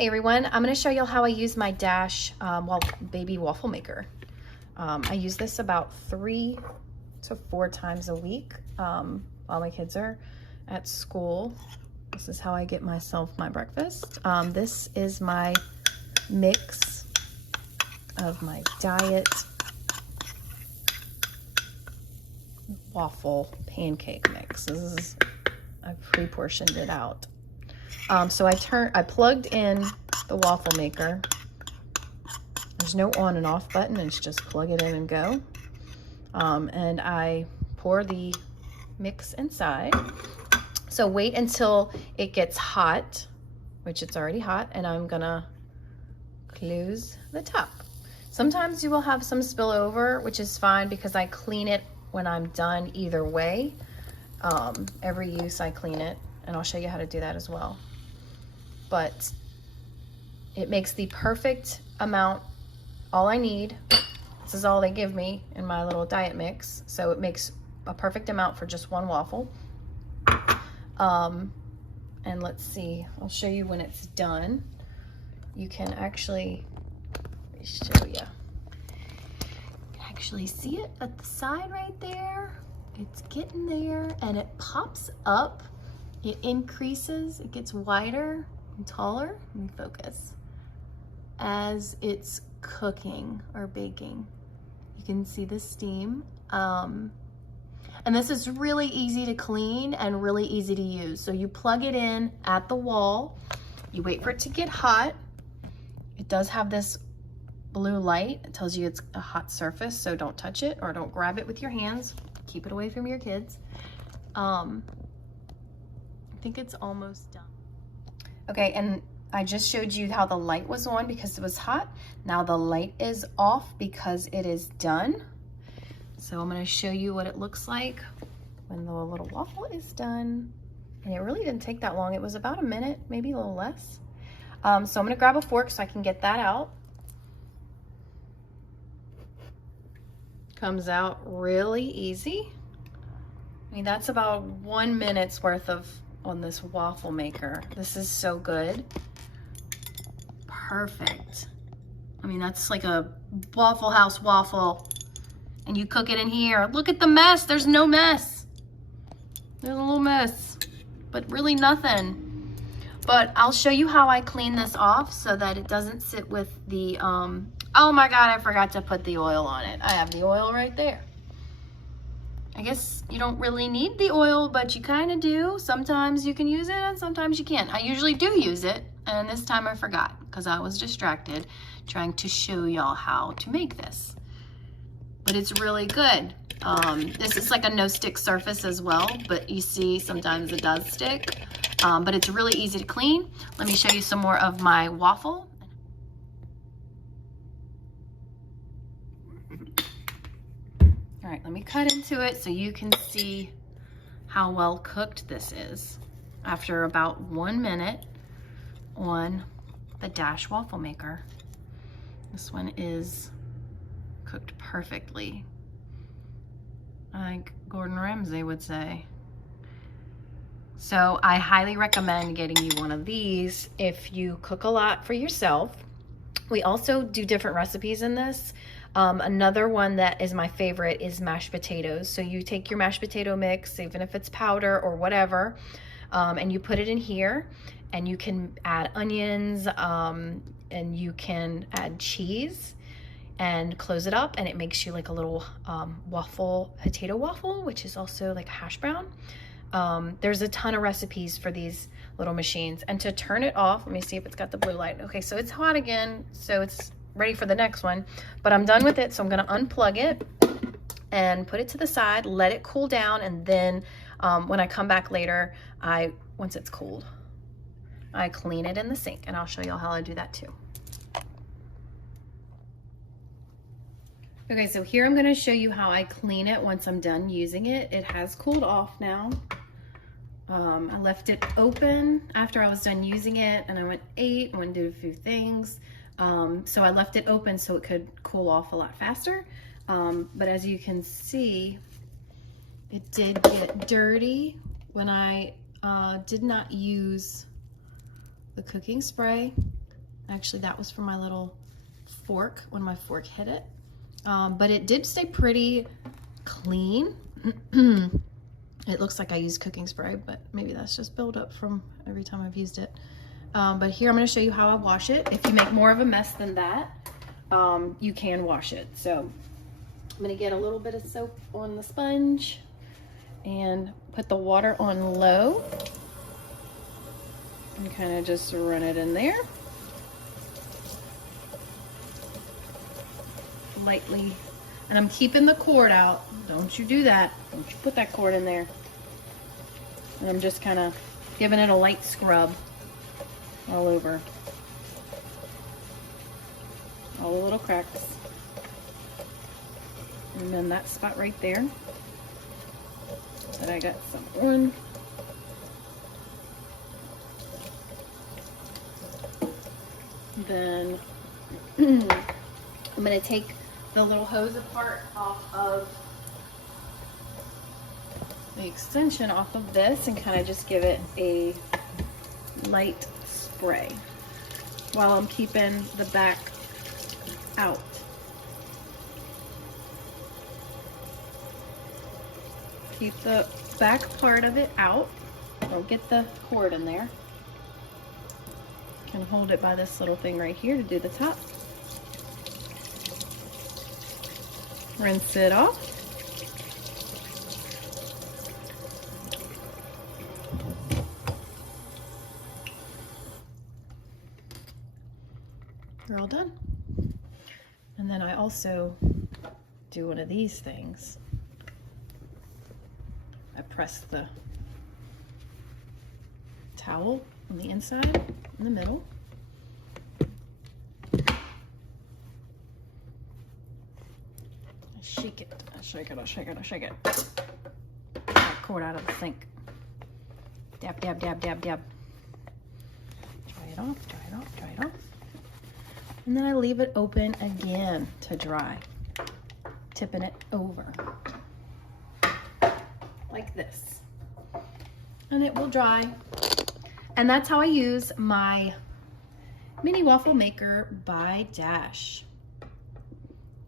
Hey everyone, I'm going to show you how I use my Dash baby waffle maker. I use this about 3 to 4 times a week while my kids are at school. This is how I get myself my breakfast. This is my mix of my diet waffle pancake mix. I pre-portioned it out. So I plugged in the waffle maker. There's no on and off button, it's just plug it in and go. And I pour the mix inside. So wait until it gets hot, which it's already hot, and I'm gonna close the top. Sometimes you will have some spillover, which is fine because I clean it when I'm done either way. Every use I clean it, and I'll show you how to do that as well. But it makes the perfect amount. All I need, this is all they give me in my little diet mix, so it makes a perfect amount for just one waffle. And let's see, I'll show you when it's done. You can actually, let me show you. You can actually see it at the side right there. It's getting there, and it pops up. It increases, it gets wider and taller. Let me focus. As it's cooking or baking, you can see the steam. And this is really easy to clean and really easy to use. So you plug it in at the wall, you wait for it to get hot. It does have this blue light. It tells you it's a hot surface, so don't touch it or don't grab it with your hands. Keep it away from your kids. I think it's almost done. Okay, and I just showed you how the light was on because it was hot. Now the light is off because it is done. So I'm gonna show you what it looks like when the little waffle is done. And it really didn't take that long. It was about a minute, maybe a little less. So I'm gonna grab a fork so I can get that out. Comes out really easy. I mean, that's about 1 minute's worth on this waffle maker. This is so good. Perfect. I mean, that's like a Waffle House waffle. And you cook it in here. Look at the mess. There's no mess. There's a little mess, but really nothing. But I'll show you how I clean this off so that it doesn't sit with the, oh my God, I forgot to put the oil on it. I have the oil right there. I guess you don't really need the oil, but you kind of do. Sometimes you can use it and sometimes you can't. I usually do use it, and this time I forgot because I was distracted trying to show y'all how to make this. But it's really good. This is like a no-stick surface as well, but you see sometimes it does stick. But it's really easy to clean. Let me show you some more of my waffle. All right, let me cut into it so you can see how well cooked this is after about 1 minute on the Dash waffle maker. This one is cooked perfectly, like Gordon Ramsay would say. So I highly recommend getting you one of these if you cook a lot for yourself. We also do different recipes in this. Another one that is my favorite is mashed potatoes. So you take your mashed potato mix, even if it's powder or whatever, and you put it in here, and you can add onions, and you can add cheese and close it up, and it makes you like a little potato waffle, which is also like a hash brown. There's a ton of recipes for these little machines. And to turn it off, let me see if it's got the blue light. Okay, so it's hot again, so it's ready for the next one, but I'm done with it, so I'm gonna unplug it and put it to the side, let it cool down, and then when I come back later, once it's cooled, I clean it in the sink, and I'll show y'all how I do that too. Okay, so here I'm gonna show you how I clean it once I'm done using it. It has cooled off now. I left it open after I was done using it, and I went ate, I went and did a few things. So I left it open so it could cool off a lot faster. But as you can see, it did get dirty when I did not use the cooking spray. Actually, that was from my little fork when my fork hit it. But it did stay pretty clean. It looks like I used cooking spray, but maybe that's just buildup from every time I've used it. But here I'm going to show you how I wash it. If you make more of a mess than that, you can wash it. So I'm going to get a little bit of soap on the sponge and put the water on low and kind of just run it in there. Lightly. And I'm keeping the cord out. Don't you do that. Don't you put that cord in there. And I'm just kind of giving it a light scrub all over. All the little cracks. And then that spot right there that I got some on. Then I'm going to take the little hose apart off of the extension off of this and kind of just give it a light spray while I'm keeping the back out. Keep the back part of it out. Don't get the cord in there. Can hold it by this little thing right here to do the top. Rinse it off. We're all done. And then I also do one of these things. I press the towel on the inside, in the middle. Shake it, I shake it, I shake it, I shake it. Get that cord out of the sink. Dab, dab, dab, dab, dab. Dry it off, dry it off, dry it off. And then I leave it open again to dry. Tipping it over. Like this. And it will dry. And that's how I use my mini waffle maker by Dash.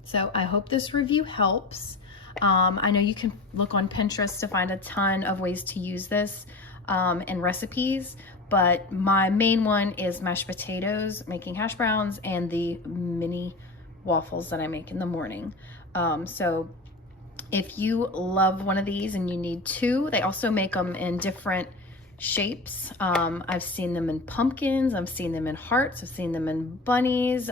So I hope this review helps. I know you can look on Pinterest to find a ton of ways to use this and recipes, but my main one is mashed potatoes, making hash browns, and the mini waffles that I make in the morning. So if you love one of these and you need two, they also make them in different shapes. I've seen them in pumpkins, I've seen them in hearts, I've seen them in bunnies.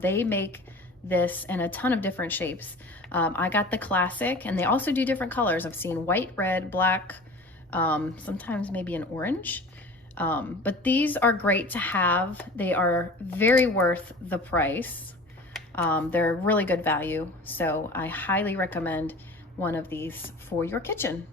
They make this in a ton of different shapes. I got the classic, and they also do different colors. I've seen white, red, black, sometimes maybe an orange. But these are great to have. They are very worth the price. They're really good value. So I highly recommend one of these for your kitchen.